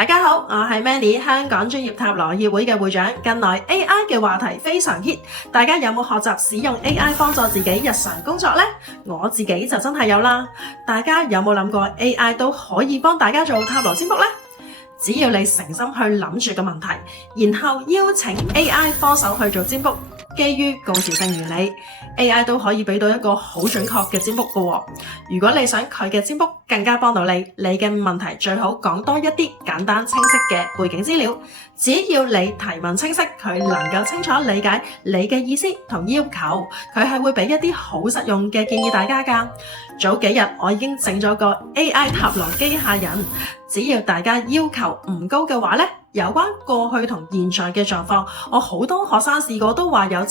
大家好，我係 Manny，香港專業塔羅協會嘅會長。近來 AI 嘅話題非常 hit，大家有冇學習使用 AI 幫助自己日常工作呢？我自己就真係有啦。大家有冇諗過 AI 都可以幫大家做塔羅占卜呢？只要你誠心去諗住個問題，然後邀請 AI 幫手去做占卜，基於共時性原理 ，AI 都可以俾到一個好準確嘅占卜㗎喎。如果你想佢嘅占卜更加幫到你，你嘅問題最好講多一啲簡單清晰嘅背景資料。只要你提問清晰，佢能夠清楚理解你嘅意思同要求，佢係會俾一啲好實用嘅建議大家㗎。早幾日我已經整咗個 AI 塔羅機械人，只要大家要求唔高嘅話呢，有關過去同現在嘅狀況，我好多學生試過都話有70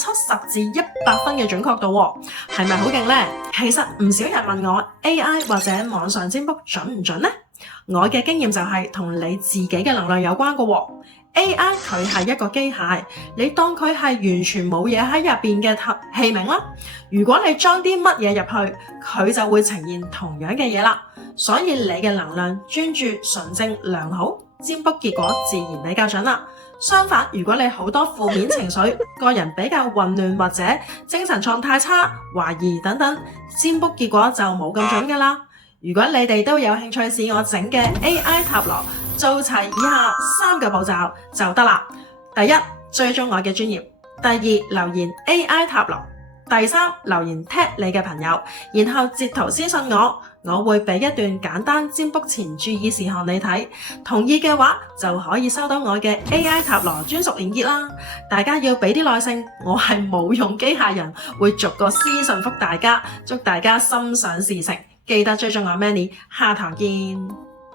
至100分嘅準確度喎，係咪好勁呢？其實唔少人問我 AI 或者網上占卜準唔準呢？我嘅經驗就係同你自己嘅能量有關㗎喎。AI 佢係一個機械，你當佢係完全冇嘢喺入邊嘅器皿啦。如果你裝啲乜嘢入去，佢就會呈現同樣嘅嘢啦。所以你嘅能量專注、純正、良好，占卜結果自然比較準啦。相反，如果你好多負面情緒，個人比較混亂或者精神狀態差、懷疑等等，占卜結果就冇咁準㗎啦。如果你哋都有興趣試我整嘅 AI 塔羅，做齊以下3個步驟就得啦。第一，追蹤我嘅專頁；第二，留言 AI 塔羅；第三，留言 tag 你嘅朋友，然後截圖私信我，我會俾一段簡單占卜前注意事項你睇。同意嘅話就可以收到我嘅 AI 塔羅專屬連結啦。大家要俾啲耐性，我係冇用機械人，會逐個私信覆大家，祝大家心想事成。記得追蹤我 Manny，下堂見。